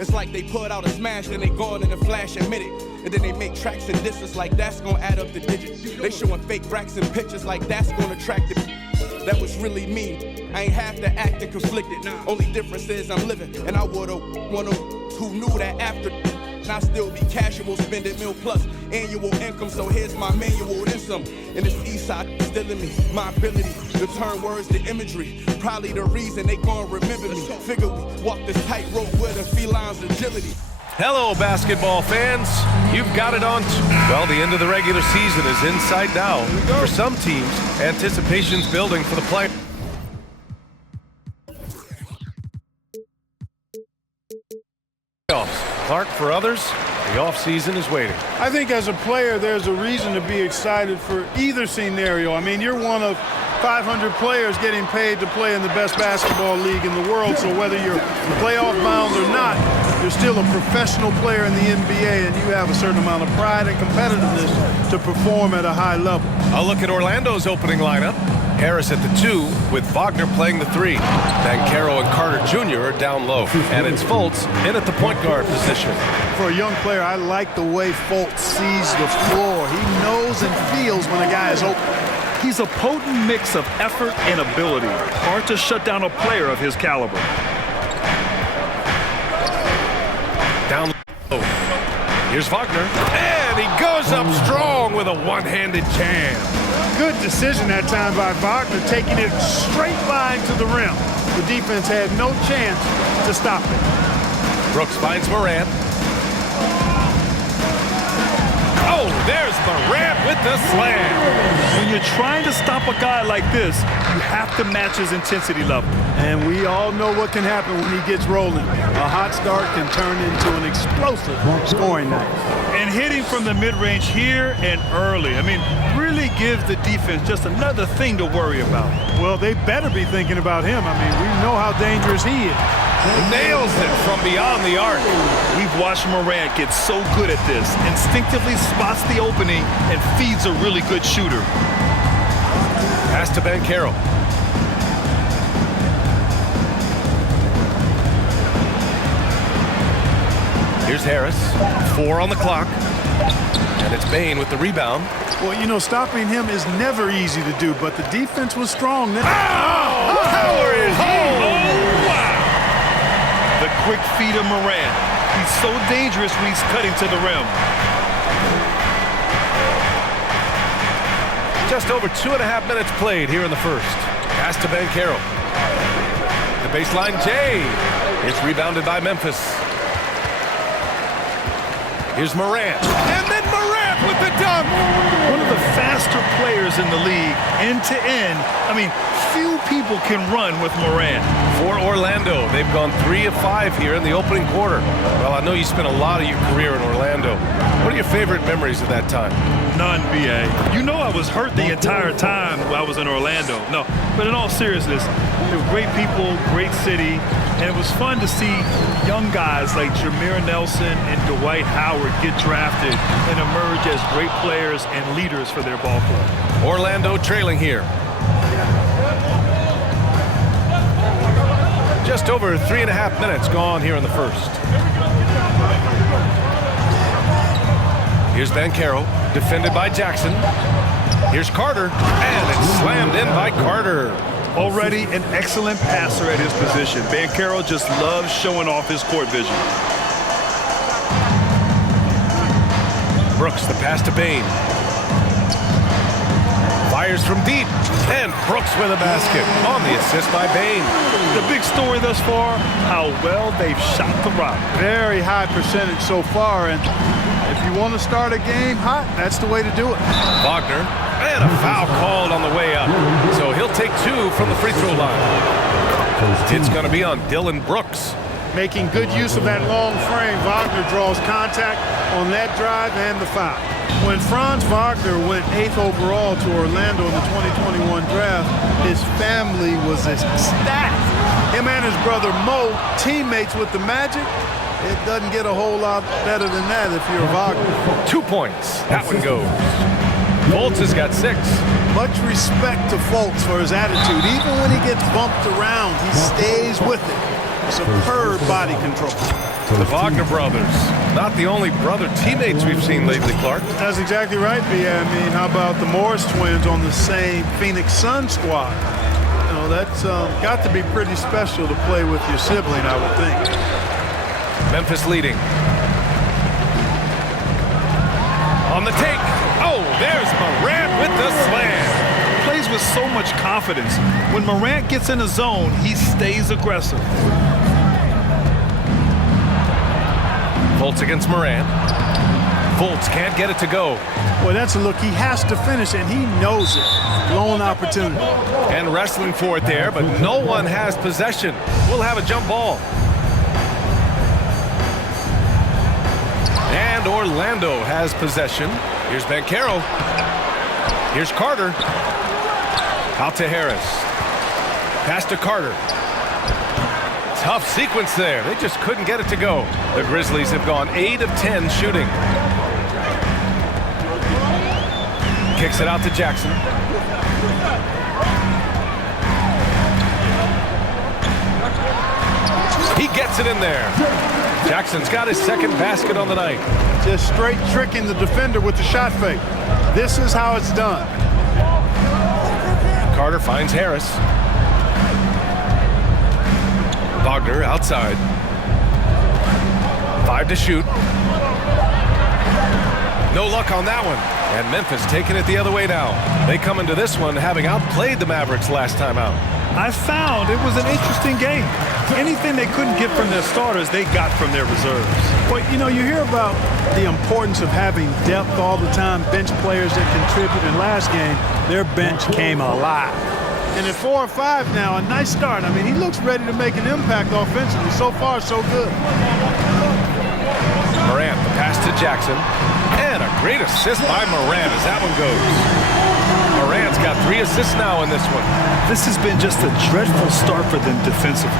It's like they put out a smash, then they go in a flash and admit it. And then they make tracks and distance like that's gonna add up the digits. They showing fake racks and pictures like that's gonna attract it. That was really me. I ain't have to act and conflicted. Only difference is I'm living, and I would've one of who knew that after. I still be casual, spending mil plus annual income. So here's my manual, then some. And this east side still in me, my ability to turn words to imagery. Probably the reason they gon' remember me. Figure we walk this tightrope with a feline's agility. Hello, basketball fans. You've got it on. Well, the end of the regular season is in sight now. For some teams, anticipation's building for the play. Clark, for others, the offseason is waiting. I think as a player, there's a reason to be excited for either scenario. I mean, you're one of 500 players getting paid to play in the best basketball league in the world, so whether you're playoff bound or not, you're still a professional player in the NBA, and you have a certain amount of pride and competitiveness to perform at a high level. A look at Orlando's opening lineup. Harris at the 2, with Wagner playing the 3. Banchero and Carter Jr. are down low. And it's Fultz in at the point guard position. For a young player, I like the way Fultz sees the floor. He knows and feels when a guy is open. He's a potent mix of effort and ability. Hard to shut down a player of his caliber. Down low. Here's Wagner. And he goes up strong with a one-handed jam. Good decision that time by Wagner, taking it straight line to the rim. The defense had no chance to stop it. Brooks finds Morant. Oh, there's Morant with the slam. When you're trying to stop a guy like this, you have to match his intensity level. And we all know what can happen when he gets rolling. A hot start can turn into an explosive scoring night. And hitting from the mid-range here and early. I mean, really gives the defense just another thing to worry about. Well, they better be thinking about him. I mean, we know how dangerous he is. Nails it from beyond the arc. We've watched Morant get so good at this. Instinctively spots the opening and feeds a really good shooter. Pass to Banchero. Here's Harris. 4 on the clock. And it's Bane with the rebound. Well, you know, stopping him is never easy to do, but the defense was strong. Power is home! Oh, wow! The quick feed of Morant. He's so dangerous when he's cutting to the rim. Just over 2.5 minutes played here in the first. Pass to Banchero. The baseline J. It's rebounded by Memphis. Here's Morant. And then Morant with the dunk. One of the faster players in the league, end to end. I mean, few people can run with Morant. For Orlando, they've gone 3 of 5 here in the opening quarter. Well, I know you spent a lot of your career in Orlando. What are your favorite memories of that time? None, B.A. You know I was hurt the entire time I was in Orlando. No, but in all seriousness, they were great people, great city, and it was fun to see young guys like Jameer Nelson and Dwight Howard get drafted and emerge as great players and leaders for their ball club. Orlando trailing here. Just over 3.5 minutes gone here in the first. Here's Banchero, defended by Jackson. Here's Carter, and it's slammed in by Carter. Already an excellent passer at his position. Banchero just loves showing off his court vision. Brooks, the pass to Bane. Fires from deep, and Brooks with a basket on the assist by Bane. The big story thus far, how well they've shot the rock. Very high percentage so far, and if you want to start a game hot, that's the way to do it. Wagner, and a foul called on the way up. So he'll take 2 from the free throw line. It's going to be on Dylan Brooks. Making good use of that long frame, Wagner draws contact on that drive and the foul. When Franz Wagner went 8th overall to Orlando in the 2021 draft, his family was ecstatic. Him and his brother Mo, teammates with the Magic. It doesn't get a whole lot better than that if you're Wagner. 2 points. That one goes. Fultz has got 6. Much respect to Fultz for his attitude. Even when he gets bumped around, he stays with it. Superb body control. The Wagner brothers, not the only brother teammates we've seen lately, Clark. That's exactly right, B.A. I mean, how about the Morris twins on the same Phoenix Sun squad? You know, that's got to be pretty special to play with your sibling, I would think. Memphis leading. On the take. Oh, there's Morant with the slam. Plays with so much confidence. When Morant gets in a zone, he stays aggressive. Fultz against Morant. Fultz can't get it to go. Well, that's a look he has to finish, and he knows it. Lone opportunity. And wrestling for it there, but no one has possession. We'll have a jump ball. And Orlando has possession. Here's Banchero. Here's Carter. Out to Harris. Pass to Carter. Tough sequence there. They just couldn't get it to go. The Grizzlies have gone 8 of 10 shooting. Kicks it out to Jackson. He gets it in there. Jackson's got his second basket on the night. Just straight tricking the defender with the shot fake. This is how it's done. Carter finds Harris. Wagner outside. 5 to shoot. No luck on that one. And Memphis taking it the other way now. They come into this one having outplayed the Mavericks last time out. I found it was an interesting game. Anything they couldn't get from their starters, they got from their reserves. Well, you know, you hear about the importance of having depth all the time, bench players that contribute. In last game, their bench came alive. And at 4 or 5 now, a nice start. I mean, he looks ready to make an impact offensively. So far, so good. Morant, the pass to Jackson. And a great assist by Morant as that one goes. Morant's got 3 assists now in this one. This has been just a dreadful start for them defensively.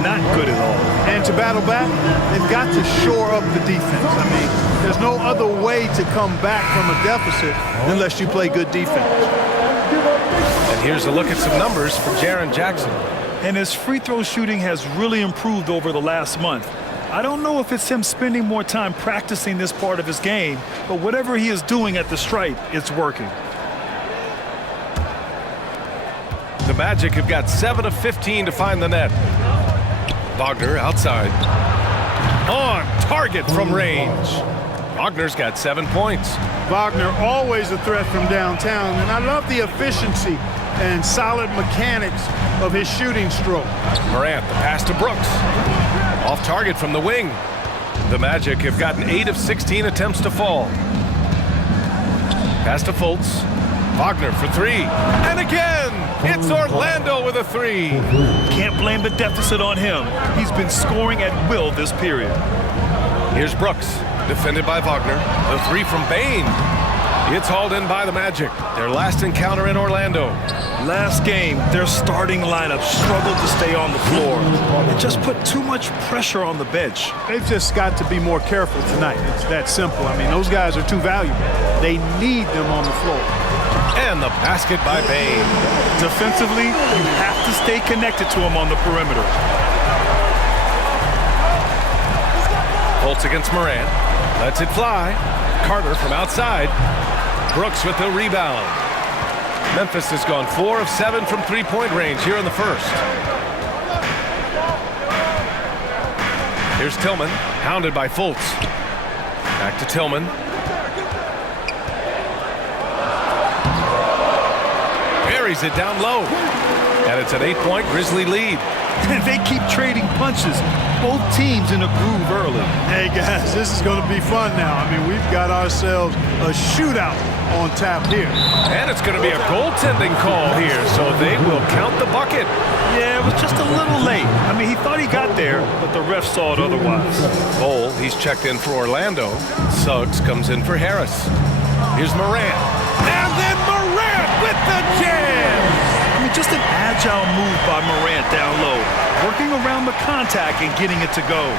Not good at all. And to battle back, they've got to shore up the defense. I mean, there's no other way to come back from a deficit unless you play good defense. And here's a look at some numbers for Jaren Jackson. And his free throw shooting has really improved over the last month. I don't know if it's him spending more time practicing this part of his game, but whatever he is doing at the stripe, it's working. The Magic have got 7 of 15 to find the net. Wagner outside. On target from range. Wagner's got 7 points. Wagner always a threat from downtown, and I love the efficiency and solid mechanics of his shooting stroke. Morant, the pass to Brooks. Off target from the wing. The Magic have gotten 8 of 16 attempts to fall. Pass to Fultz. Wagner for 3. And again, it's Orlando with a 3. Can't blame the deficit on him. He's been scoring at will this period. Here's Brooks, defended by Wagner. The 3 from Bain. It's hauled in by the Magic. Their last encounter in Orlando. Last game, their starting lineup struggled to stay on the floor. It just put too much pressure on the bench. They've just got to be more careful tonight. It's that simple. I mean, those guys are too valuable. They need them on the floor. And the basket by Bain. Defensively, you have to stay connected to him on the perimeter. Fultz against Morant. Lets it fly. Carter from outside. Brooks with the rebound. Memphis has gone 4 of 7 from three-point range here in the first. Here's Tillman, hounded by Fultz. Back to Tillman. Buries it down low. And it's an 8-point Grizzly lead. And they keep trading punches. Both teams in a groove early. Hey, guys, this is going to be fun now. I mean, we've got ourselves a shootout on tap here. And it's going to be a goaltending call here, so they will count the bucket. Yeah, it was just a little late. I mean, he thought he got there, but the ref saw it otherwise. Cole, he's checked in for Orlando. Suggs comes in for Harris. Here's Morant. And then Morant with the jam! I mean, just an agile move by Morant down low, working around the contact and getting it to go.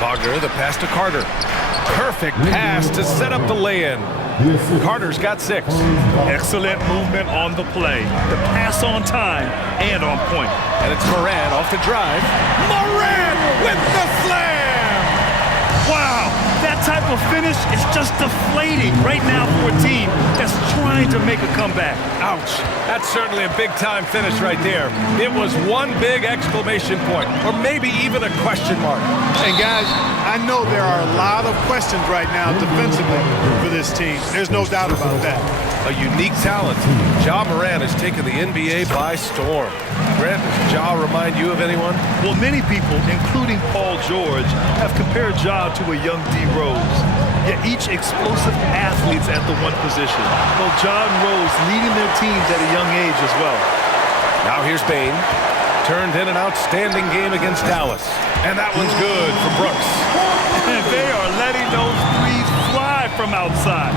Wagner, the pass to Carter. Perfect pass to set up the lay-in. Carter's got 6. Excellent movement on the play. The pass on time and on point. And it's Moran off the drive. Moran with the slam! Wow, that type of finish is just deflating right now for a team that's trying to make a comeback. Ouch. That's certainly a big-time finish right there. It was one big exclamation point, or maybe even a question mark. And guys, I know there are a lot of questions right now defensively for this team. There's no doubt about that. A unique talent. Ja Moran has taken the NBA by storm. Grant, does Ja remind you of anyone? Well, many people, including Paul George, have compared Ja to a young D. Rose. Yet each explosive athletes at the one position. Well, Ja and Rose leading their teams at a young age as well. Now here's Bain. Turned in an outstanding game against Dallas. And that one's good for Brooks. And they are letting those threes fly from outside.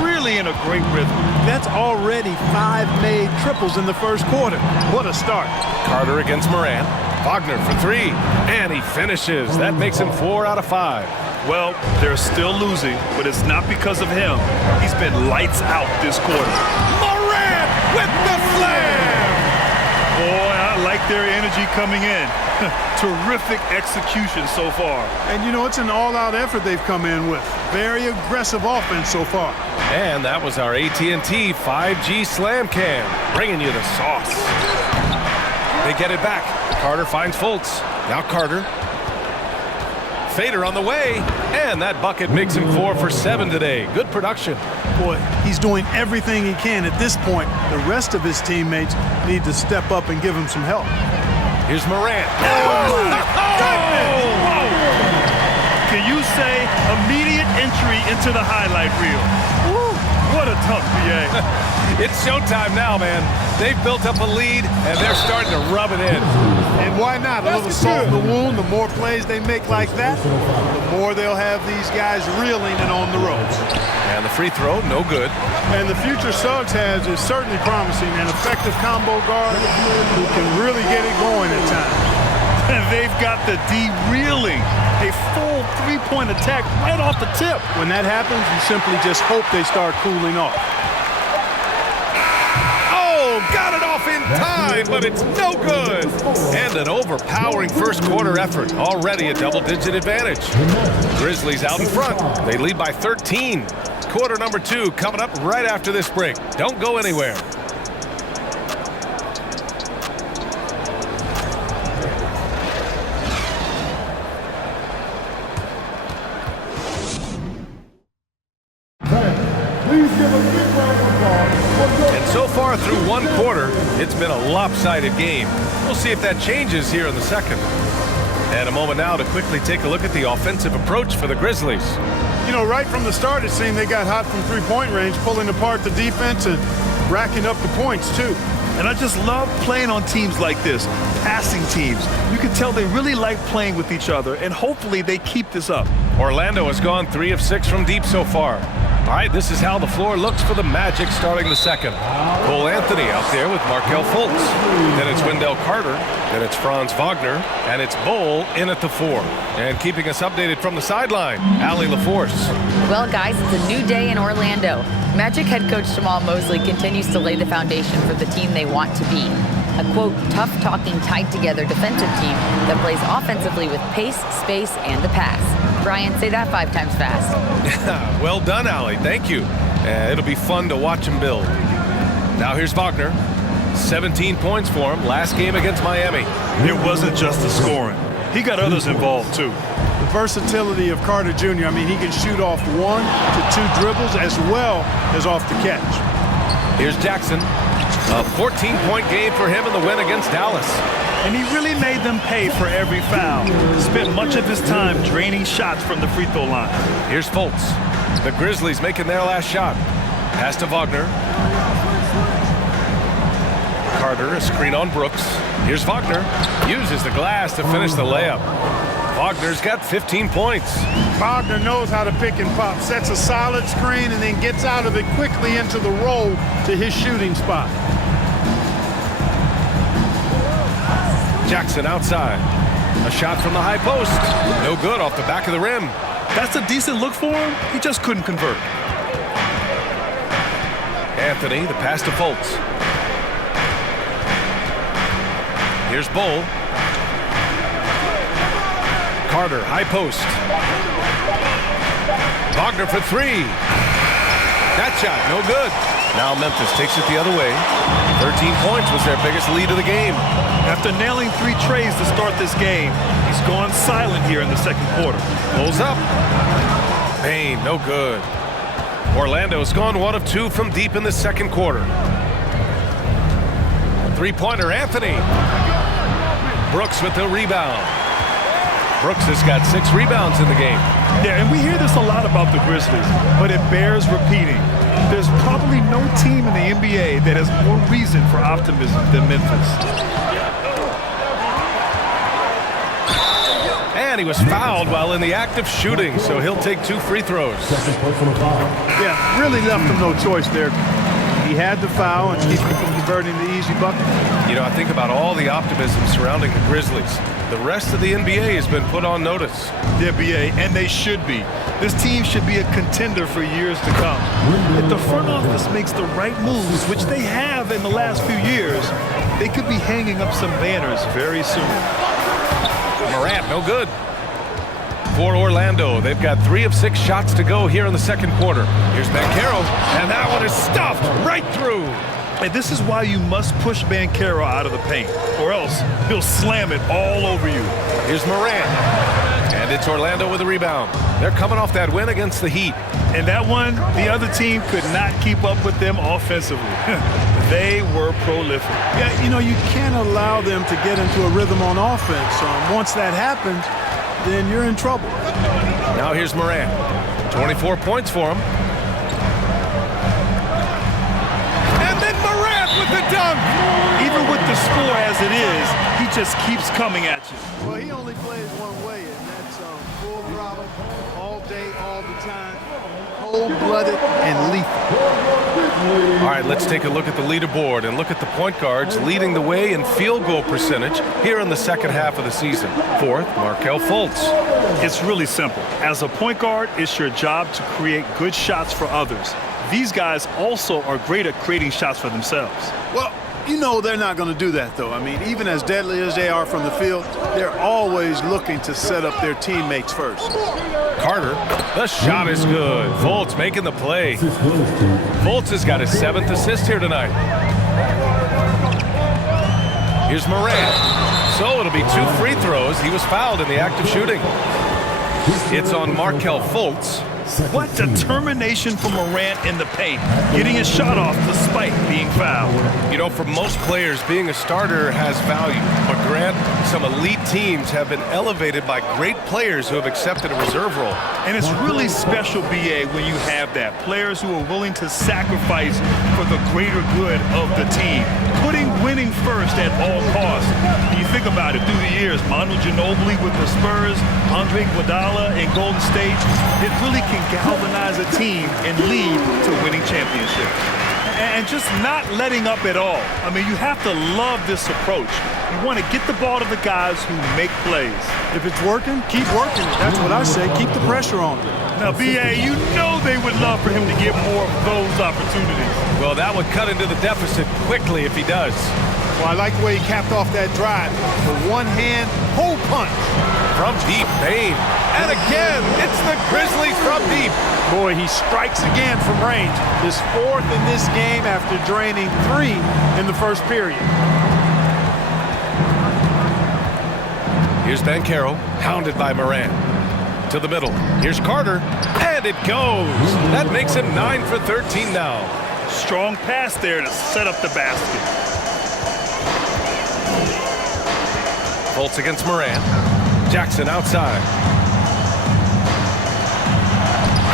Really in a great rhythm. That's already 5 made triples in the first quarter. What a start. Carter against Moran. Wagner for 3. And he finishes. That makes him 4 out of 5. Well, they're still losing, but it's not because of him. He's been lights out this quarter. Moran with the slam! Boy, I like their energy coming in. Terrific execution so far. And you know, it's an all-out effort they've come in with. Very aggressive offense so far. And that was our AT&T 5G Slam Cam, bringing you the sauce. They get it back. Carter finds Fultz. Now Carter. Fader on the way. And that bucket makes him 4 for 7 today. Good production. Boy, he's doing everything he can at this point. The rest of his teammates need to step up and give him some help. Here's Moran. Oh, my goodness! Whoa. Can you say immediate entry into the highlight reel? Woo, what a tough PA. It's showtime now, man. They've built up a lead, and they're starting to rub it in. And why not? A little salt in the wound. The more plays they make like that, the more they'll have these guys reeling and on the ropes. And the free throw, no good. And the future Suggs has is certainly promising. An effective combo guard who can really get it going at times. And they've got the D reeling. A full three-point attack right off the tip. When that happens, you simply just hope they start cooling off. Got it off in time, but it's no good. And an overpowering first quarter effort. Already a double-digit advantage. Grizzlies out in front. They lead by 13. Quarter number 2 coming up right after this break. Don't go anywhere. And so far through one quarter, it's been a lopsided game. We'll see if that changes here in the second. And a moment now to quickly take a look at the offensive approach for the Grizzlies. You know, right from the start, it seemed they got hot from three-point range, pulling apart the defense and racking up the points, too. And I just love playing on teams like this, passing teams. You can tell they really like playing with each other, and hopefully they keep this up. Orlando has gone 3 of 6 from deep so far. All right, this is how the floor looks for the Magic starting the second. Cole Anthony out there with Markelle Fultz. Then it's Wendell Carter. Then it's Franz Wagner. And it's Bol in at the 4. And keeping us updated from the sideline, Allie LaForce. Well, guys, it's a new day in Orlando. Magic head coach Jamal Mosley continues to lay the foundation for the team they want to be. A, quote, tough-talking, tied-together defensive team that plays offensively with pace, space, and the pass. Brian, say that 5 times fast. Well done, Allie. Thank you. It'll be fun to watch him build. Now here's Wagner. 17 points for him last game against Miami. It wasn't just the scoring. He got others involved, too. The versatility of Carter Jr., I mean, he can shoot off 1 to 2 dribbles as well as off the catch. Here's Jackson. A 14-point game for him in the win against Dallas. And he really made them pay for every foul. Spent much of his time draining shots from the free throw line. Here's Fultz. The Grizzlies making their last shot. Pass to Wagner. Carter, a screen on Brooks. Here's Wagner. Uses the glass to finish the layup. Wagner's got 15 points. Wagner knows how to pick and pop, sets a solid screen, and then gets out of it quickly into the roll to his shooting spot. Jackson outside. A shot from the high post. No good off the back of the rim. That's a decent look for him. He just couldn't convert. Anthony, the pass to Fultz. Here's Bull. Carter, high post. Wagner for three. That shot, no good. Now Memphis takes it the other way. 13 points was their biggest lead of the game. After nailing 3 trays to start this game, he's gone silent here in the second quarter. Pulls up. Payne, no good. Orlando's gone 1 of 2 from deep in the second quarter. Three-pointer, Anthony. Brooks with the rebound. Brooks has got 6 rebounds in the game. Yeah, and we hear this a lot about the Grizzlies, but it bears repeating. There's probably no team in the NBA that has more reason for optimism than Memphis. And he was fouled while in the act of shooting, so he'll take 2 free throws. Yeah, really left him no choice there. He had the foul and keep him from converting the easy bucket. You know, I think about all the optimism surrounding the Grizzlies. The rest of the NBA has been put on notice. The NBA, and they should be. This team should be a contender for years to come. If the front office makes the right moves, which they have in the last few years, they could be hanging up some banners very soon. Morant, no good. For Orlando, they've got 3 of 6 shots to go here in the second quarter. Here's Banchero, and that one is stuffed right through. And this is why you must push Banchero out of the paint, or else he'll slam it all over you. Here's Morant, and it's Orlando with a rebound. They're coming off that win against the Heat. And that one, the other team could not keep up with them offensively. They were prolific. Yeah, you know, you can't allow them to get into a rhythm on offense. Once that happens, then you're in trouble. Now here's Morant. 24 points for him. And then Morant with the dunk. Even with the score as it is, he just keeps coming at you. Well, he only plays one way, and that's full throttle, all day, all the time, cold-blooded and lethal. All right, let's take a look at the leaderboard and look at the point guards leading the way in field goal percentage here in the second half of the season. 4th, Markelle Fultz. It's really simple. As a point guard, it's your job to create good shots for others. These guys also are great at creating shots for themselves. Well, you know they're not going to do that, though. I mean, even as deadly as they are from the field, they're always looking to set up their teammates first. Carter, the shot is good. Fultz making the play. Fultz has got his 7th assist here tonight. Here's Morant. So it'll be 2 free throws. He was fouled in the act of shooting. It's on Markelle Fultz. What determination from Morant in the paint, getting his shot off despite being fouled. You know, for most players, being a starter has value. But Grant, some elite teams have been elevated by great players who have accepted a reserve role. And it's really special, BA, when you have that. Players who are willing to sacrifice for the greater good of the team. Putting winning first at all costs. When you think about it, through the years, Manu Ginobili with the Spurs, Andre Iguodala in Golden State, it really can galvanize a team and lead to winning championships. And just not letting up at all. I mean, you have to love this approach. You want to get the ball to the guys who make plays. If it's working, keep working it. That's what I say. Keep the pressure on them. Now, BA, you know they would love for him to get more of those opportunities. Well, that would cut into the deficit quickly if he does. Well, I like the way he capped off that drive. With one hand, whole punch. From deep, Payne. And again, it's the Grizzlies from deep. Boy, he strikes again from range. His 4th in this game after draining 3 in the first period. Here's Banchero, hounded by Morant. To the middle. Here's Carter. And it goes. That makes him 9 for 13 now. Strong pass there to set up the basket. Fultz against Morant. Jackson outside.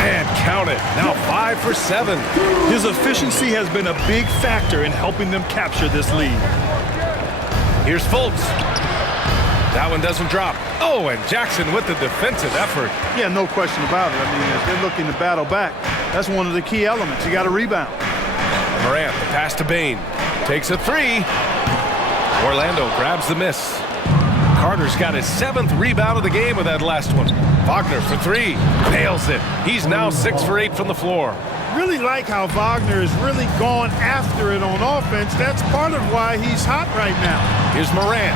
And count it. Now 5 for 7. His efficiency has been a big factor in helping them capture this lead. Here's Fultz. That one doesn't drop. Oh, and Jackson with the defensive effort. Yeah, no question about it. I mean, as they're looking to battle back, that's one of the key elements. You got to rebound. Morant, the pass to Payne. Takes a 3. Orlando grabs the miss. Carter Carter's got his 7th rebound of the game with that last one. Wagner for 3. Nails it. He's now 6 for 8 from the floor. Really like how Wagner has really gone after it on offense. That's part of why he's hot right now. Here's Morant.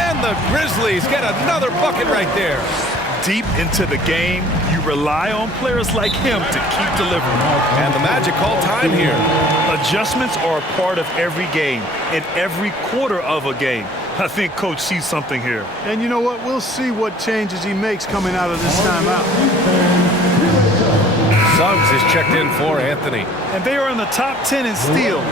And the Grizzlies get another bucket right there. Deep into the game, you rely on players like him to keep delivering. And the Magic call time here. Adjustments are a part of every game, and every quarter of a game. I think Coach sees something here. And you know what? We'll see what changes he makes coming out of this timeout. Suggs is checked in for Anthony. And they are in the top 10 in steals.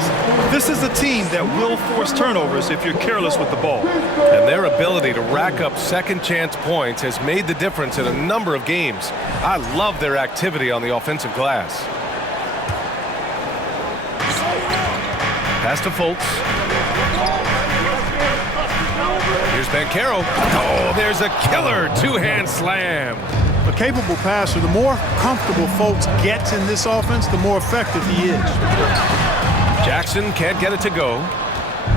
This is a team that will force turnovers if you're careless with the ball. And their ability to rack up second chance points has made the difference in a number of games. I love their activity on the offensive glass. Pass to Fultz. Here's Banchero. Oh, there's a killer two-hand slam. A capable passer, the more comfortable Fultz gets in this offense, the more effective he is. Jackson can't get it to go.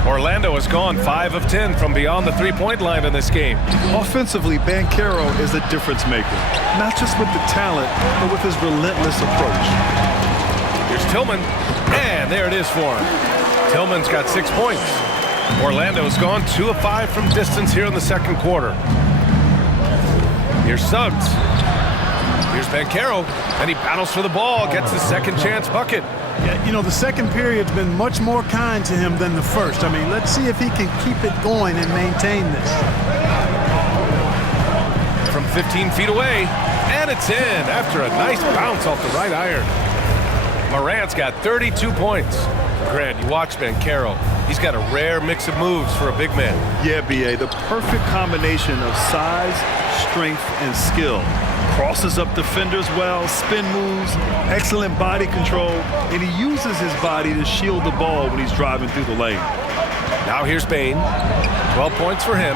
Orlando has gone 5 of 10 from beyond the three-point line in this game. Offensively, Banchero is a difference maker, not just with the talent, but with his relentless approach. Here's Tillman, and there it is for him. Tillman's got 6 points. Orlando's gone 2 of 5 from distance here in the second quarter. Here's Suggs. Here's Banchero, and he battles for the ball, gets the second chance bucket. Yeah, you know, the second period's been much more kind to him than the first. I mean, let's see if he can keep it going and maintain this. From 15 feet away, and it's in after a nice bounce off the right iron. Morant's got 32 points. Grant, you watch Banchero. He's got a rare mix of moves for a big man. Yeah, B.A., the perfect combination of size, strength, and skill. Crosses up defenders well, spin moves, excellent body control, and he uses his body to shield the ball when he's driving through the lane. Now here's Bane. 12 points for him,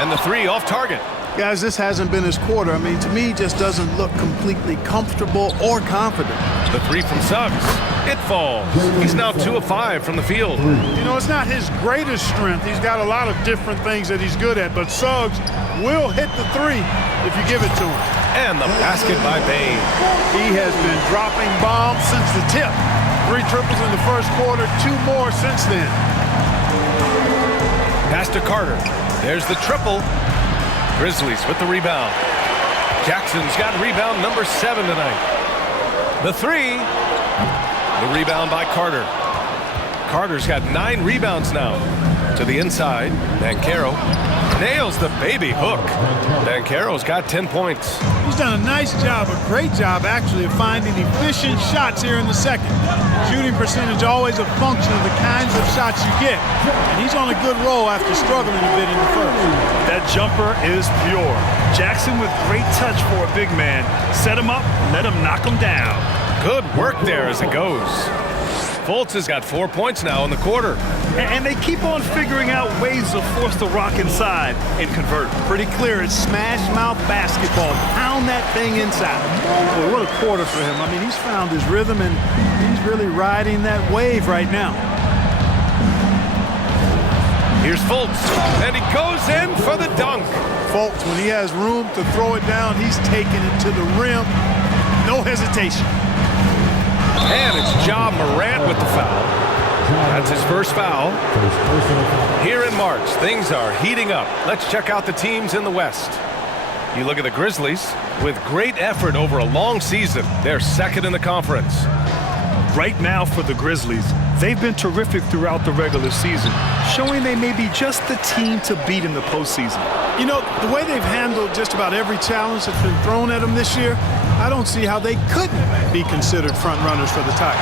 and the 3 off target. Guys, this hasn't been his quarter. I mean, to me, he just doesn't look completely comfortable or confident. The 3 from Suggs. It falls. He's now 2 of 5 from the field. You know, it's not his greatest strength. He's got a lot of different things that he's good at, but Suggs will hit the 3 if you give it to him. And the basket by Bane. He has been dropping bombs since the tip. 3 triples in the first quarter, 2 more since then. Pass to Carter. There's the triple. Grizzlies with the rebound. Jackson's got rebound number 7 tonight. The 3. The rebound by Carter. Carter's got 9 rebounds now. To the inside, Banchero nails the baby hook. Banchero's got 10 points. He's done a nice job, a great job actually, of finding efficient shots here in the second. Shooting percentage always a function of the kinds of shots you get. And he's on a good roll after struggling a bit in the first. That jumper is pure. Jackson with great touch for a big man. Set him up, let him knock him down. Good work there as it goes. Fultz has got 4 points now in the quarter. And they keep on figuring out ways to force the rock inside and convert. Pretty clear. It's smash mouth basketball. Pound that thing inside. Boy, what a quarter for him. I mean, he's found his rhythm, and he's really riding that wave right now. Here's Fultz, and he goes in for the dunk. Fultz, when he has room to throw it down, he's taking it to the rim. No hesitation. And it's Ja Morant with the foul. That's his first foul. Here in March, things are heating up. Let's check out the teams in the West. You look at the Grizzlies. With great effort over a long season, they're second in the conference. Right now for the Grizzlies, they've been terrific throughout the regular season, showing they may be just the team to beat in the postseason. You know, the way they've handled just about every challenge that's been thrown at them this year, I don't see how they couldn't be considered front runners for the title.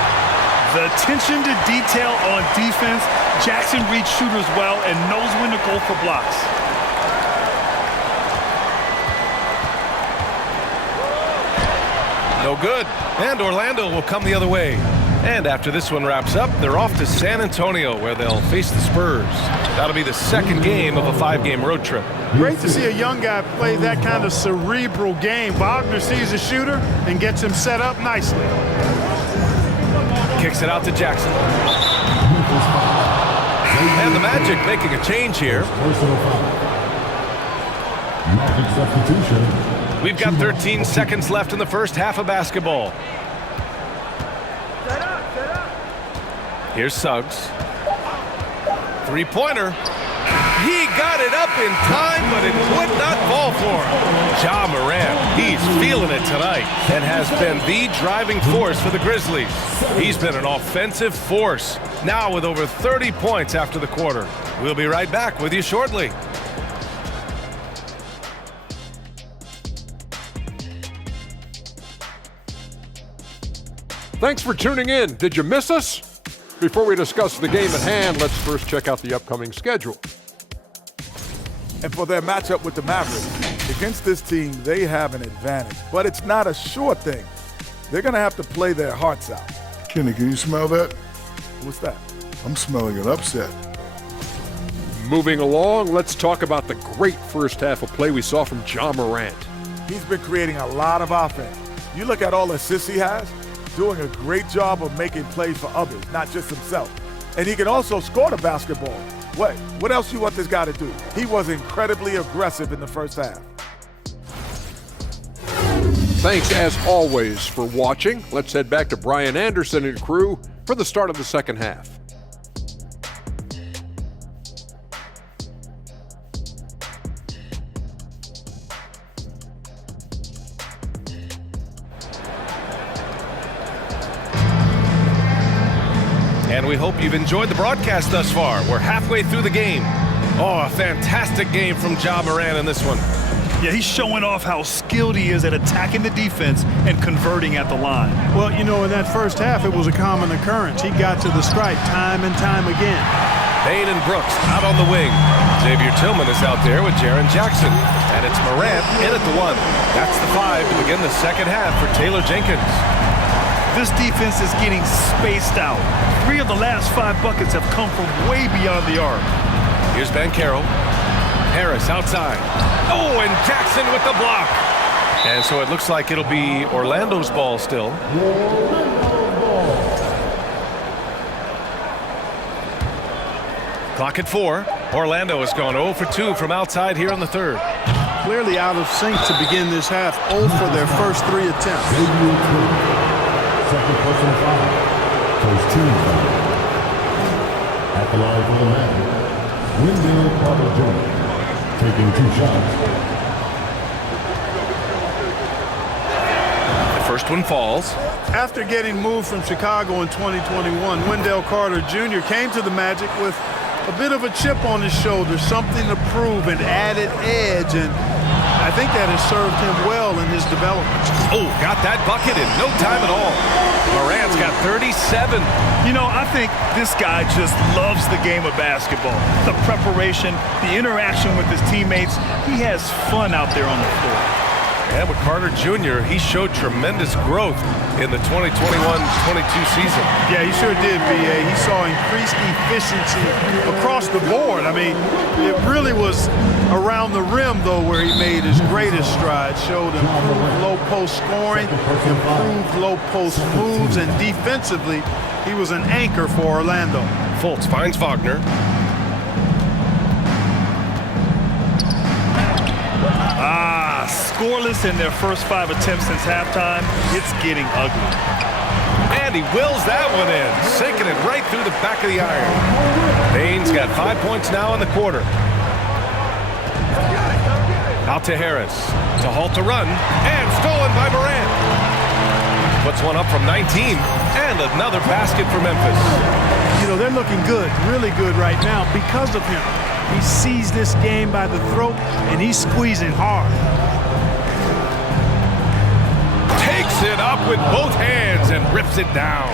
The attention to detail on defense, Jackson reads shooters well and knows when to go for blocks. No good. And Orlando will come the other way. And after this one wraps up, they're off to San Antonio, where they'll face the Spurs. That'll be the second game of a 5-game road trip. Great to see a young guy play that kind of cerebral game. Wagner sees a shooter and gets him set up nicely. Kicks it out to Jackson. And the Magic making a change here. Magic substitution. We've got 13 seconds left in the first half of basketball. Here's Suggs. Three-pointer. He got it up in time, but it would not fall for him. Ja Morant, he's feeling it tonight and has been the driving force for the Grizzlies. He's been an offensive force, now with over 30 points after the quarter. We'll be right back with you shortly. Thanks for tuning in. Did you miss us? Before we discuss the game at hand, let's first check out the upcoming schedule. And for their matchup with the Mavericks, against this team, they have an advantage. But it's not a sure thing. They're going to have to play their hearts out. Kenny, can you smell that? What's that? I'm smelling an upset. Moving along, let's talk about the great first half of play we saw from Ja Morant. He's been creating a lot of offense. You look at all the assists he has, doing a great job of making plays for others, not just himself. And he can also score the basketball. What else you want this guy to do? He was incredibly aggressive in the first half. Thanks, as always, for watching. Let's head back to Brian Anderson and crew for the start of the second half. And we hope you've enjoyed the broadcast thus far. We're halfway through the game. Oh, a fantastic game from Ja Morant in this one. Yeah, he's showing off how skilled he is at attacking the defense and converting at the line. Well, you know, in that first half, it was a common occurrence. He got to the stripe time and time again. Payne and Brooks out on the wing. Xavier Tillman is out there with Jaren Jackson. And it's Morant in at the 1. That's the 5 to begin the second half for Taylor Jenkins. This defense is getting spaced out. 3 of the last 5 buckets have come from way beyond the arc. Here's Banchero. Harris outside. Oh, and Jackson with the block. And so it looks like it'll be Orlando's ball still. Clock at 4. Orlando has gone 0 for 2 from outside here in the third. Clearly out of sync to begin this half. 0 for their first 3 attempts. Second personal foul. First team foul. At the line for the Magic, Wendell Carter Jr. taking 2 shots. The first one falls. After getting moved from Chicago in 2021, Wendell Carter Jr. came to the Magic with a bit of a chip on his shoulder, something to prove, an added edge, and I think that has served him well in his development. Oh, got that bucket in no time at all. Morant's got 37. You know, I think this guy just loves the game of basketball. The preparation, the interaction with his teammates. He has fun out there on the floor. And with Carter Jr., he showed tremendous growth in the 2021-22 season. Yeah, he sure did, B.A. He saw increased efficiency across the board. I mean, it really was around the rim, though, where he made his greatest strides. Showed improved low-post scoring, improved low-post moves, and defensively, he was an anchor for Orlando. Fultz finds Wagner. Scoreless in their first 5 attempts since halftime. It's getting ugly. And he wills that one in, sinking it right through the back of the iron. Payne's got 5 points now in the quarter. Out to Harris, to halt the run, and stolen by Morant. Puts one up from 19, and another basket for Memphis. You know, they're looking good, really good right now because of him. He sees this game by the throat, and he's squeezing hard. Takes it up with both hands and rips it down.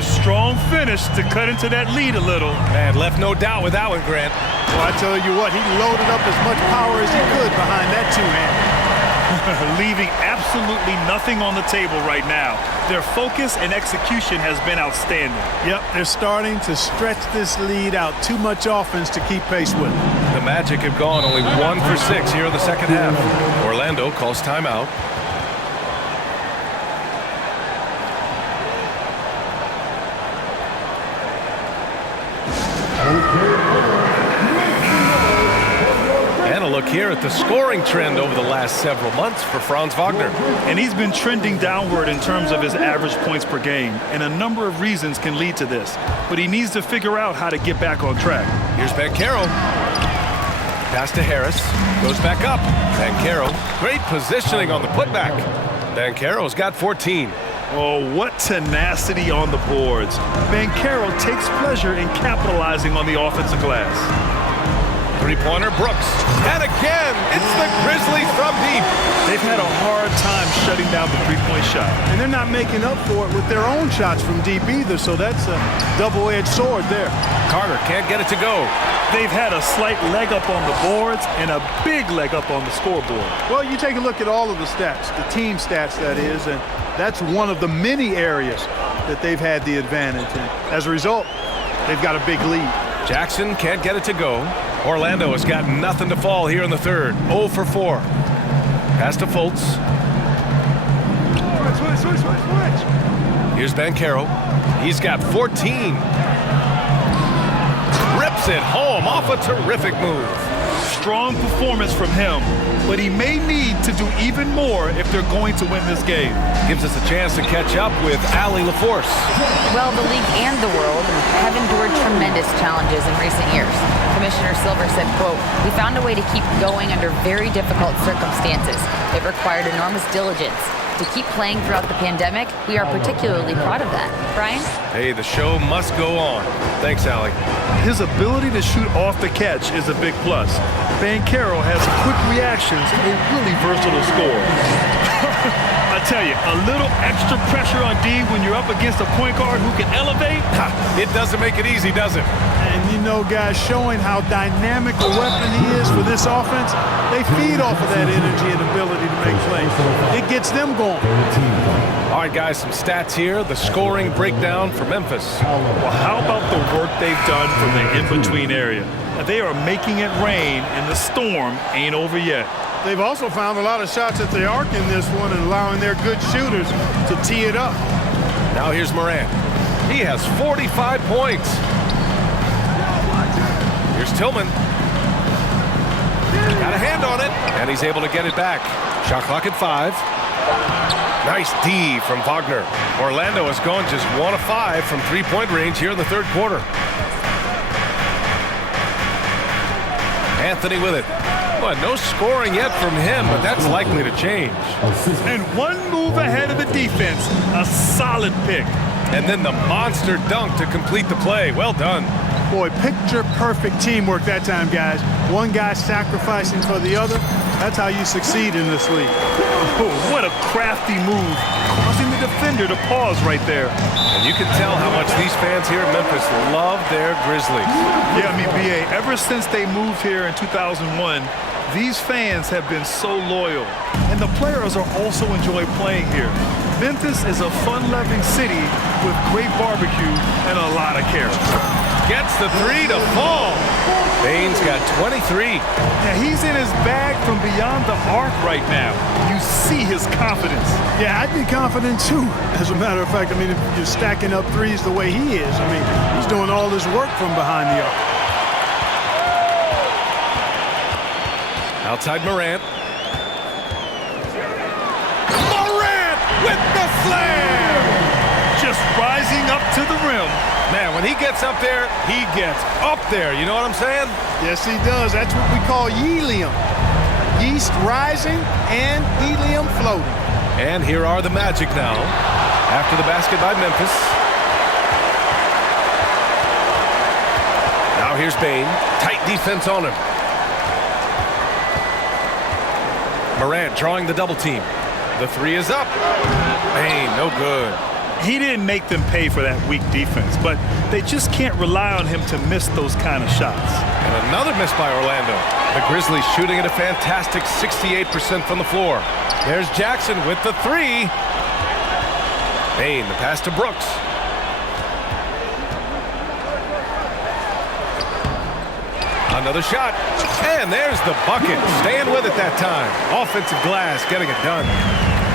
Strong finish to cut into that lead a little. Man, left no doubt with that one, Grant. Well, I tell you what, he loaded up as much power as he could behind that 2-hand. Leaving absolutely nothing on the table right now. Their focus and execution has been outstanding. Yep, they're starting to stretch this lead out. Too much offense to keep pace with. The Magic have gone only 1 for 6 here in the second half. Orlando calls timeout. look here at the scoring trend over the last several months for Franz Wagner. And he's been trending downward in terms of his average points per game, and a number of reasons can lead to this. But he needs to figure out how to get back on track. Here's Banchero. Pass to Harris. Goes back up. Banchero. Great positioning on the putback. Banchero's got 14. Oh, what tenacity on the boards. Banchero takes pleasure in capitalizing on the offensive glass. Three-pointer, Brooks. And again, it's the Grizzlies from deep. They've had a hard time shutting down the three-point shot. And they're not making up for it with their own shots from deep either, so that's a double-edged sword there. Carter can't get it to go. They've had a slight leg up on the boards and a big leg up on the scoreboard. Well, you take a look at all of the stats, the team stats that is, and that's one of the many areas that they've had the advantage. And as a result, they've got a big lead. Jackson can't get it to go. Orlando has got nothing to fall here in the third. 0 for 4. Pass to Fultz. Switch. Here's Banchero. He's got 14. Rips it home off a terrific move. Strong performance from him, but he may need to do even more if they're going to win this game. Gives us a chance to catch up with Allie LaForce. Well, the league and the world have endured tremendous challenges in recent years. Commissioner Silver said, quote, "We found a way to keep going under very difficult circumstances. It required enormous diligence. To keep playing throughout the pandemic, we are particularly proud of that." Brian? Hey, the show must go on. Thanks, Allie. His ability to shoot off the catch is a big plus. Banchero has quick reactions and a really versatile score. I tell you, a little extra pressure on D when you're up against a point guard who can elevate. It doesn't make it easy, does it? And you know, guys, showing how dynamic a weapon he is for this offense, they feed off of that energy and ability to make plays. It gets them going. All right, guys, some stats here. The scoring breakdown for Memphis. Well, how about the work they've done from the in-between area? They are making it rain, and the storm ain't over yet. They've also found a lot of shots at the arc in this one and allowing their good shooters to tee it up. Now here's Morant. He has 45 points. Here's Tillman. Got a hand on it, and he's able to get it back. Shot clock at 5. Nice D from Wagner. Orlando has gone just 1 of 5 from three-point range here in the third quarter. Anthony with it. Well, no scoring yet from him, but that's likely to change. And one move ahead of the defense. A solid pick. And then the monster dunk to complete the play. Well done. Boy, picture-perfect teamwork that time, guys. One guy sacrificing for the other. That's how you succeed in this league. Oh, what a crafty move, causing the defender to pause right there. And you can tell how much these fans here in Memphis love their Grizzlies. Yeah, I mean, BA, ever since they moved here in 2001, these fans have been so loyal. And the players are also enjoy playing here. Memphis is a fun-loving city with great barbecue and a lot of character. Gets the 3 to fall. Baines got 23. Yeah, he's in his bag from beyond the arc right now. You see his confidence. Yeah, I'd be confident too. As a matter of fact, I mean, if you're stacking up threes the way he is, I mean, he's doing all his work from behind the arc. Outside Morant. Morant with the slam! Just rising up to the rim. Man, when he gets up there, he gets up there. You know what I'm saying? Yes, he does. That's what we call helium. Yeast rising and helium floating. And here are the Magic now. After the basket by Memphis. Now here's Bane. Tight defense on him. Morant drawing the double team. The 3 is up. Bane, no good. He didn't make them pay for that weak defense, but they just can't rely on him to miss those kind of shots. And another miss by Orlando. The Grizzlies shooting at a fantastic 68% from the floor. There's Jackson with the 3. Bane, the pass to Brooks. Another shot. And there's the bucket. Staying with it that time. Offensive glass getting it done.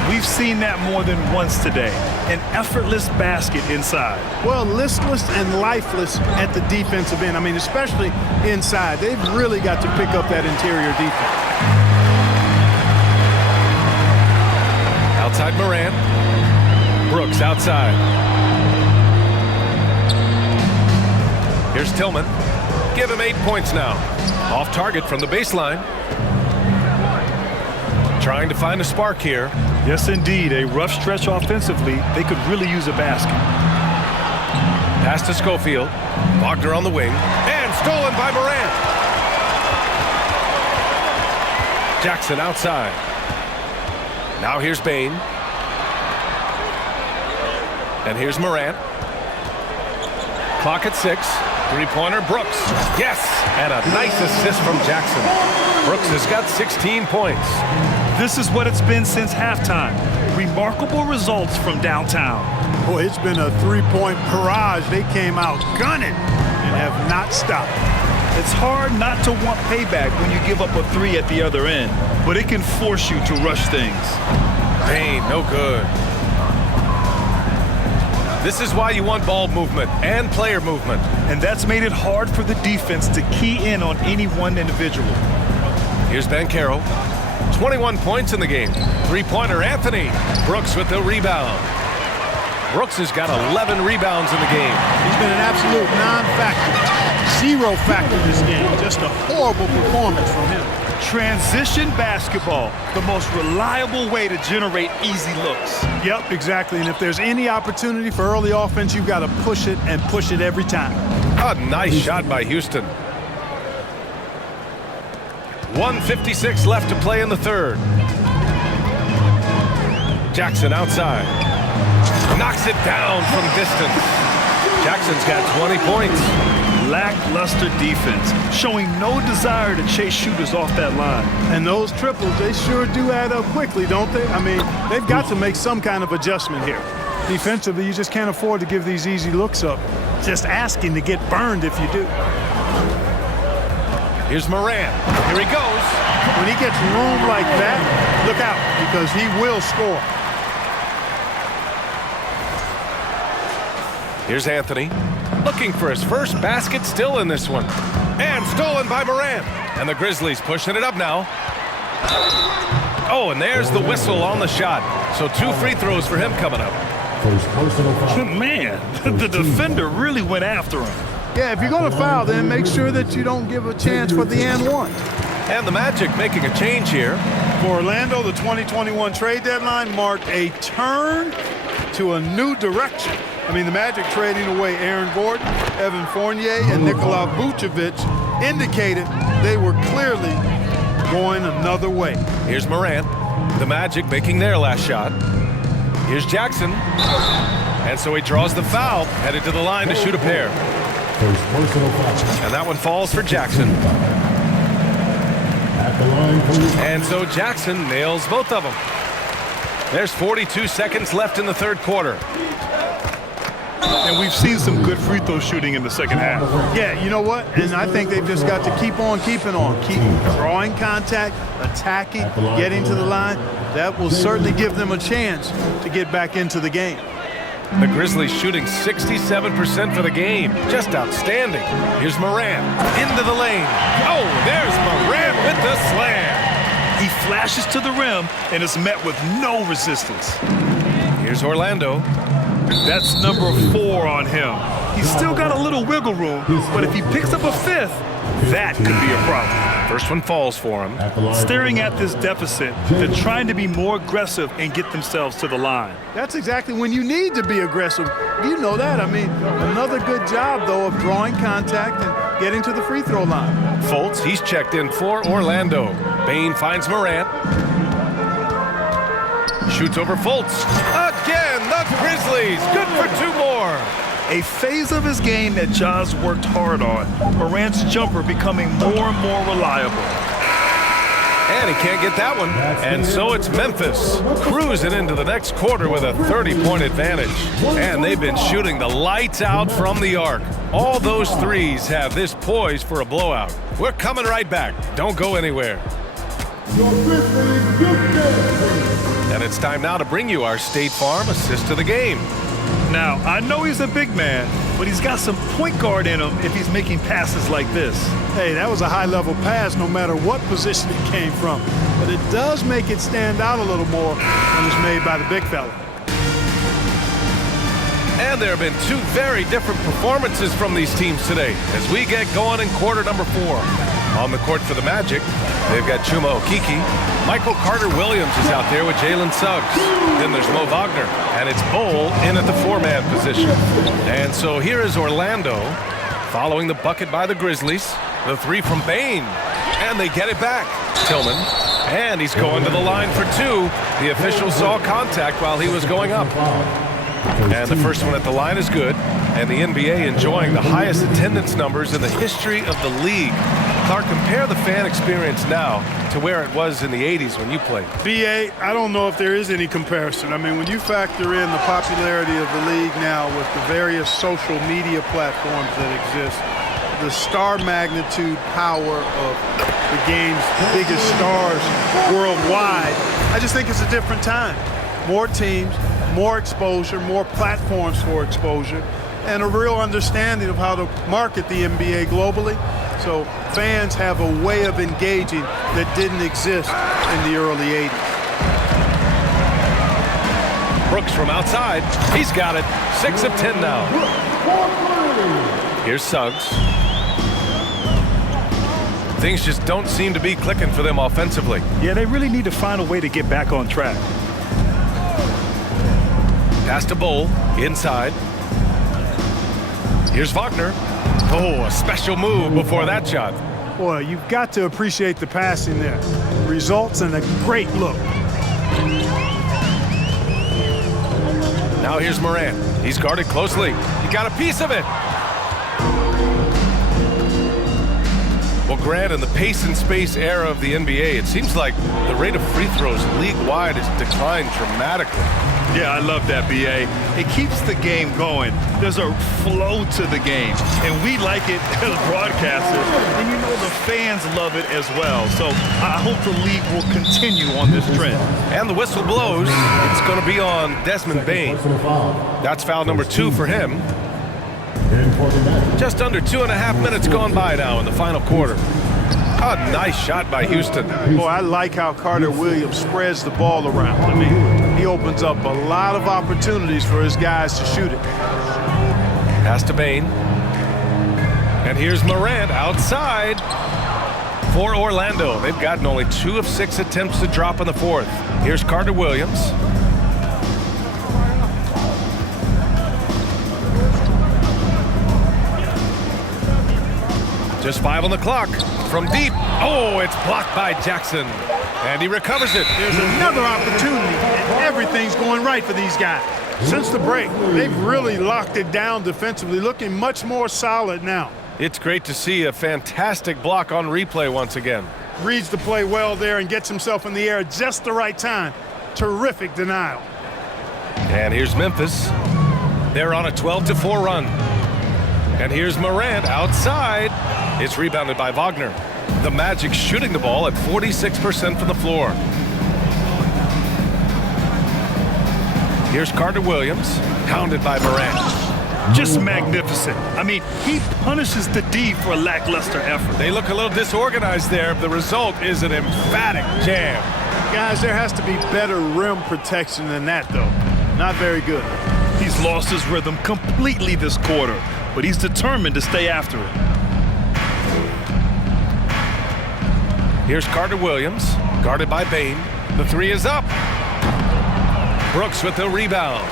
We've seen that more than once today. An effortless basket inside. Well, listless and lifeless at the defensive end. I mean, especially inside. They've really got to pick up that interior defense. Outside Morant. Brooks outside. Here's Tillman. Give him 8 points now. Off target from the baseline. Trying to find a spark here. Yes, indeed. A rough stretch offensively. They could really use a basket. Pass to Schofield. Wagner on the wing. And stolen by Morant. Jackson outside. Now here's Bain. And here's Morant. Clock at 6. Three-pointer, Brooks. Yes! And a nice assist from Jackson. Brooks has got 16 points. This is what it's been since halftime. Remarkable results from downtown. Boy, it's been a three-point barrage. They came out gunning and have not stopped. It's hard not to want payback when you give up a three at the other end, but it can force you to rush things. Bain, no good. This is why you want ball movement and player movement. And that's made it hard for the defense to key in on any one individual. Here's Banchero. 21 points in the game. Three-pointer, Anthony. Brooks with the rebound. Brooks has got 11 rebounds in the game. He's been an absolute non-factor. Zero factor this game. Just a horrible performance from him. Transition basketball, the most reliable way to generate easy looks. Yep, exactly. And if there's any opportunity for early offense, you've got to push it and push it every time. A nice shot by Houston. 1:56 left to play in the third. Jackson outside. Knocks it down from distance. Jackson's got 20 points. Lackluster defense, showing no desire to chase shooters off that line. And those triples, they sure do add up quickly, don't they? I mean, they've got to make some kind of adjustment here. Defensively, you just can't afford to give these easy looks up. Just asking to get burned if you do. Here's Morant. Here he goes. When he gets room like that, look out, because he will score. Here's Anthony. Looking for his first basket, still in this one. And stolen by Morant. And the Grizzlies pushing it up now. Oh, and there's the whistle on the shot. So 2 free throws for him coming up. Man, the defender really went after him. Yeah, if you're going to foul, then make sure that you don't give a chance for the and one. And the Magic making a change here. For Orlando, the 2021 trade deadline marked a turn to a new direction. I mean, the Magic trading away Aaron Gordon, Evan Fournier, and Nikola Vucevic indicated they were clearly going another way. Here's Morant. The Magic making their last shot. Here's Jackson. And so he draws the foul, headed to the line to shoot a pair. And that one falls for Jackson. And so Jackson nails both of them. There's 42 seconds left in the third quarter. And we've seen some good free throw shooting in the second half. Yeah, you know what? And I think they've just got to keep on keeping on. Keep drawing contact, attacking, getting to the line. That will certainly give them a chance to get back into the game. The Grizzlies shooting 67% for the game. Just outstanding. Here's Morant. Into the lane. Oh, there's Morant with the slam. He flashes to the rim and is met with no resistance. Here's Orlando. That's number 4 on him. He's still got a little wiggle room, but if he picks up a 5th, that could be a problem. First one falls for him. Staring at this deficit, they're trying to be more aggressive and get themselves to the line. That's exactly when you need to be aggressive. You know that. I mean, another good job, though, of drawing contact and getting to the free throw line. Fultz, he's checked in for Orlando. Bain finds Morant. Shoots over Fultz. Again, the Grizzlies. Good for 2 more. A phase of his game that Ja's worked hard on. Morant's jumper becoming more and more reliable. And he can't get that one. And so it's Memphis cruising into the next quarter with a 30-point advantage. And they've been shooting the lights out from the arc. All those threes have this poised for a blowout. We're coming right back. Don't go anywhere. your Grizzlies youth game. And it's time now to bring you our State Farm assist of the game. Now, I know he's a big man, but he's got some point guard in him if he's making passes like this. Hey, that was a high-level pass no matter what position it came from. But it does make it stand out a little more when it's made by the big fella. And there have been two very different performances from these teams today as we get going in quarter number 4. On the court for the Magic, they've got Chuma Okeke. Michael Carter-Williams is out there with Jalen Suggs. Then there's Mo Wagner, and it's Bowl in at the 4-man position. And so here is Orlando following the bucket by the Grizzlies. The 3 from Bain, and they get it back. Tillman, and he's going to the line for 2. The official saw contact while he was going up. And the first one at the line is good, and the NBA enjoying the highest attendance numbers in the history of the league. Clark, compare the fan experience now to where it was in the 80s when you played. BA, I don't know if there is any comparison. I mean, when you factor in the popularity of the league now with the various social media platforms that exist, the star magnitude power of the game's biggest stars worldwide, I just think it's a different time. More teams, more exposure, more platforms for exposure, and a real understanding of how to market the NBA globally. So fans have a way of engaging that didn't exist in the early 80s. Brooks from outside. He's got it. 6 of 10 now. Here's Suggs. Things just don't seem to be clicking for them offensively. Yeah, they really need to find a way to get back on track. Pass to Bowl, inside. Here's Wagner. Oh, a special move before that shot. Boy, you've got to appreciate the passing there. Results in a great look. Now here's Morant. He's guarded closely. He got a piece of it. Well, Grant, in the pace and space era of the NBA, it seems like the rate of free throws league-wide has declined dramatically. Yeah, I love that, B.A. It keeps the game going. There's a flow to the game, and we like it as broadcasters, and you know the fans love it as well. So I hope the league will continue on this trend. And the whistle blows. It's going to be on Desmond Bain. That's foul number 2 for him. Just under 2.5 minutes gone by now in the final quarter. A nice shot by Houston. Boy, I like how Carter-Williams spreads the ball around. I mean, he opens up a lot of opportunities for his guys to shoot it. Pass to Bain. And here's Morant outside for Orlando. They've gotten only 2 of 6 attempts to drop in the 4th. Here's Carter-Williams. Just 5 on the clock. From deep. Oh, it's blocked by Jackson. And he recovers it. There's another opportunity, and everything's going right for these guys. Since the break, they've really locked it down defensively, looking much more solid now. It's great to see a fantastic block on replay once again. Reads the play well there and gets himself in the air at just the right time. Terrific denial. And here's Memphis. They're on a 12-4 run. And here's Morant outside. It's rebounded by Wagner. The Magic shooting the ball at 46% from the floor. Here's Carter-Williams, pounded by Morant. Just magnificent. I mean, he punishes the D for a lackluster effort. They look a little disorganized there. The result is an emphatic jam. Guys, there has to be better rim protection than that, though. Not very good. He's lost his rhythm completely this quarter, but he's determined to stay after it. Here's Carter-Williams, guarded by Bain. The 3 is up. Brooks with the rebound.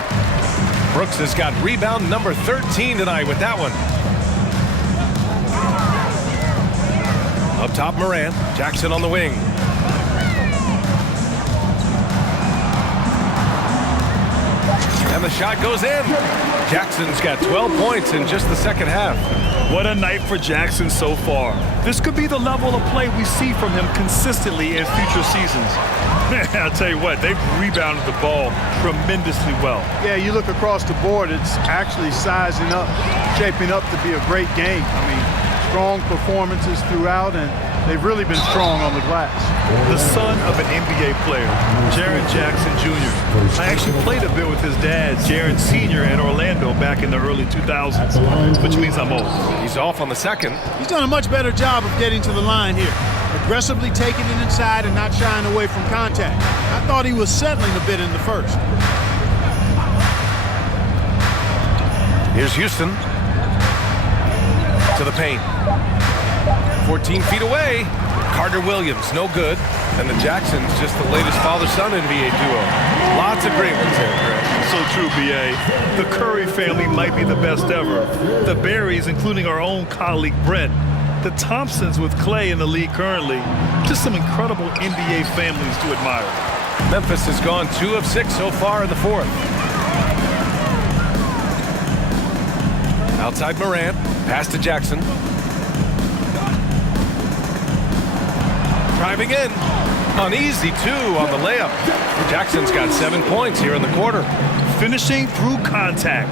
Brooks has got rebound number 13 tonight with that one. Up top, Morant. Jackson on the wing. And the shot goes in. Jackson's got 12 points in just the second half. What a night for Jackson so far. This could be the level of play we see from him consistently in future seasons. I'll tell you what, they've rebounded the ball tremendously well. Yeah, you look across the board, it's actually sizing up, shaping up to be a great game. I mean, strong performances throughout, and they've really been strong on the glass. The son of an NBA player, Jaren Jackson Jr. I actually played a bit with his dad, Jaren Sr. in Orlando back in the early 2000s, which means I'm old. He's off on the second. He's done a much better job of getting to the line here. Aggressively taking it inside and not shying away from contact. I thought he was settling a bit in the first. Here's Houston to the paint. 14 feet away. Carter Williams, no good. And the Jacksons, just the latest father-son NBA duo. Lots of great ones there, Greg. So true, B.A. The Curry family might be the best ever. The Berries, including our own colleague Brent. The Thompsons with Clay in the league currently. Just some incredible NBA families to admire. Memphis has gone 2 of 6 so far in the fourth. Outside Morant, pass to Jackson. Driving in, uneasy 2 on the layup. Jackson's got 7 points here in the quarter. Finishing through contact.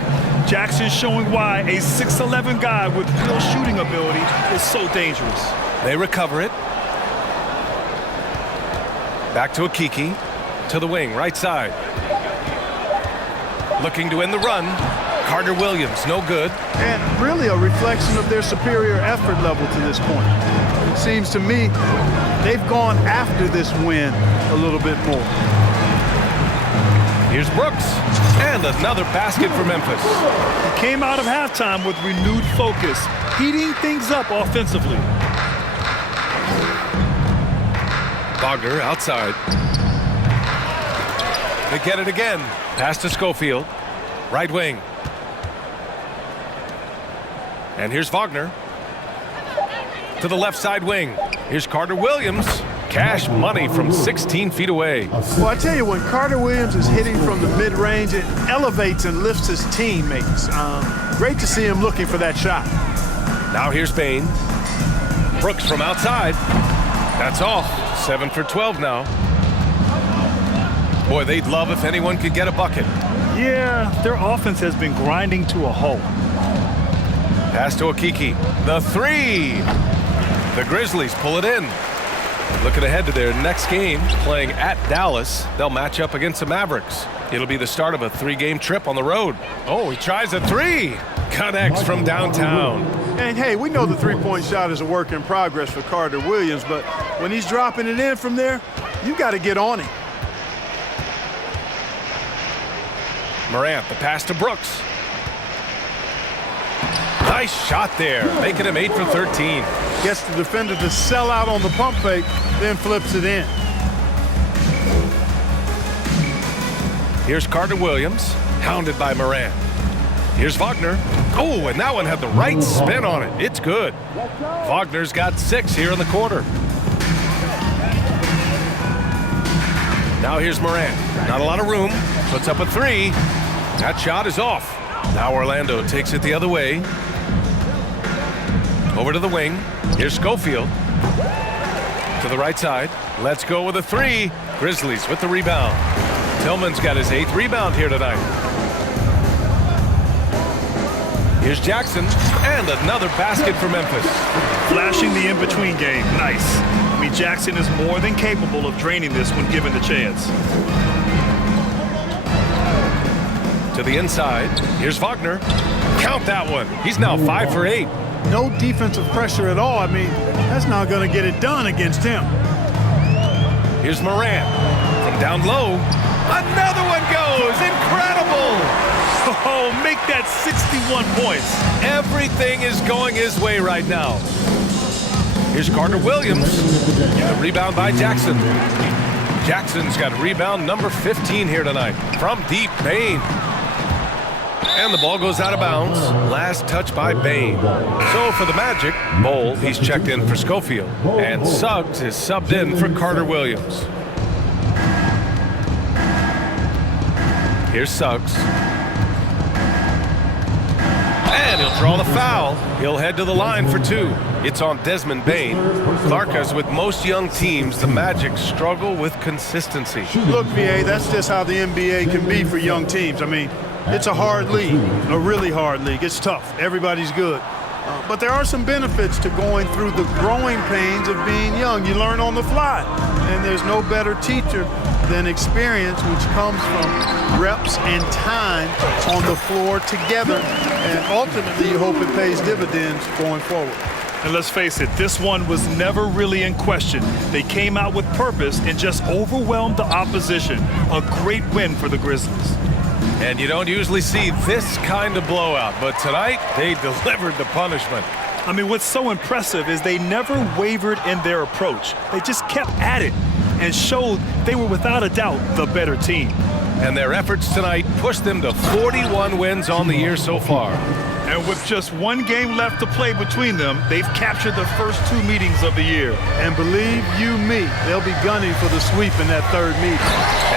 Jackson showing why a 6'11" guy with real shooting ability is so dangerous. They recover it. Back to Akiki, to the wing, right side. Looking to end the run. Carter Williams, no good. And really a reflection of their superior effort level to this point. It seems to me they've gone after this win a little bit more. Here's Brooks, and another basket for Memphis. He came out of halftime with renewed focus, heating things up offensively. Wagner outside. They get it again. Pass to Schofield. Right wing. And here's Wagner. To the left side wing. Here's Carter Williams. Cash money from 16 feet away. Well, I tell you, when Carter Williams is hitting from the mid-range, it elevates and lifts his teammates. Great to see him looking for that shot. Now here's Bain. Brooks from outside. That's off. 7 for 12 now. Boy, they'd love if anyone could get a bucket. Yeah, their offense has been grinding to a halt. Pass to Akiki. The 3. The Grizzlies pull it in. Looking ahead to their next game, playing at Dallas. They'll match up against the Mavericks. It'll be the start of a 3-game trip on the road. Oh, he tries a 3. Connects from downtown. And hey, we know the three-point shot is a work in progress for Carter Williams, but when he's dropping it in from there, you got to get on him. Morant, the pass to Brooks. Nice shot there, making him 8 for 13. Gets the defender to sell out on the pump fake, then flips it in. Here's Carter Williams, hounded by Morant. Here's Wagner. Oh, and that one had the right spin on it. It's good. Wagner's got 6 here in the quarter. Now here's Morant. Not a lot of room. Puts up a 3. That shot is off. Now Orlando takes it the other way. Over to the wing. Here's Schofield. To the right side. Let's go with a 3. Grizzlies with the rebound. Tillman's got his 8th rebound here tonight. Here's Jackson. And another basket for Memphis. Flashing the in-between game. Nice. I mean, Jackson is more than capable of draining this when given the chance. To the inside. Here's Wagner. Count that one. He's now 5 for 8. No defensive pressure at all. I mean, that's not going to get it done against him. Here's Morant. From down low. Another one goes. Incredible. Oh, make that 61 points. Everything is going his way right now. Here's Carter Williams. The rebound by Jackson. Jackson's got rebound number 15 here tonight. From deep, Bain. And the ball goes out of bounds. Last touch by Bain. So for the Magic, Bol, he's checked in for Schofield. And Suggs is subbed in for Carter Williams. Here's Suggs. And he'll draw the foul. He'll head to the line for 2. It's on Desmond Bain. Larkas, with most young teams, the Magic struggle with consistency. Look, VA, that's just how the NBA can be for young teams. I mean, it's a hard league, a really hard league. It's tough. Everybody's good. But there are some benefits to going through the growing pains of being young. You learn on the fly, and there's no better teacher than experience, which comes from reps and time on the floor together. And ultimately, you hope it pays dividends going forward. And let's face it, this one was never really in question. They came out with purpose and just overwhelmed the opposition. A great win for the Grizzlies. And you don't usually see this kind of blowout, but tonight they delivered the punishment. I mean, what's so impressive is they never wavered in their approach. They just kept at it and showed they were without a doubt the better team. And their efforts tonight pushed them to 41 wins on the year so far. And with just one game left to play between them, they've captured the first 2 meetings of the year. And believe you me, they'll be gunning for the sweep in that third meeting.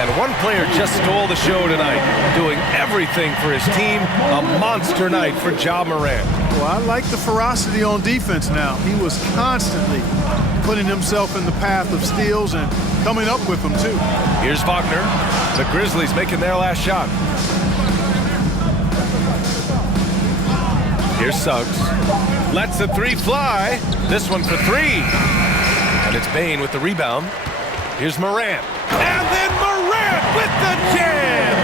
And one player just stole the show tonight, doing everything for his team. A monster night for Ja Morant. Well, I like the ferocity on defense now. He was constantly putting himself in the path of steals and coming up with them, too. Here's Wagner. The Grizzlies making their last shot. Here's Suggs. Lets the 3 fly. This one for 3. And it's Bane with the rebound. Here's Morant. And then Morant with the jam!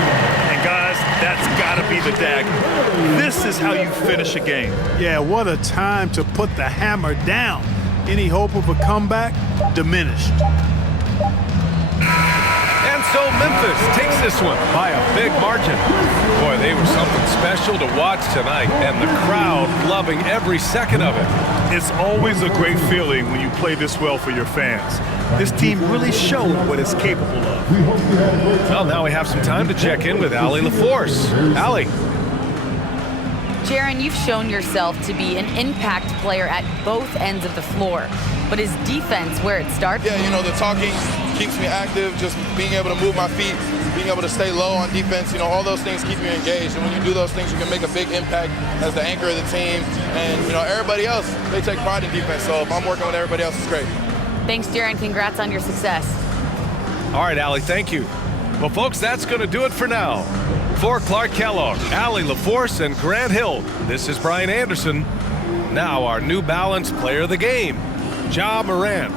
And guys, that's gotta be the dagger. This is how you finish a game. Yeah, what a time to put the hammer down. Any hope of a comeback diminished. And so Memphis takes this one by a big margin. Boy, they were something special to watch tonight, and the crowd loving every second of it. It's always a great feeling when you play this well for your fans. This team really showed what it's capable of. Well, now we have some time to check in with Allie LaForce. Allie. Jaron, you've shown yourself to be an impact player at both ends of the floor. But is defense where it starts? Yeah, you know, the talking keeps me active, just being able to move my feet, being able to stay low on defense, you know, all those things keep you engaged. And when you do those things, you can make a big impact as the anchor of the team. And, you know, everybody else, they take pride in defense. So if I'm working with everybody else, it's great. Thanks, Jaron. Congrats on your success. All right, Allie, thank you. Well, folks, that's going to do it for now. For Clark Kellogg, Allie LaForce, and Grant Hill, this is Brian Anderson. Now our New Balance player of the game, Ja Morant.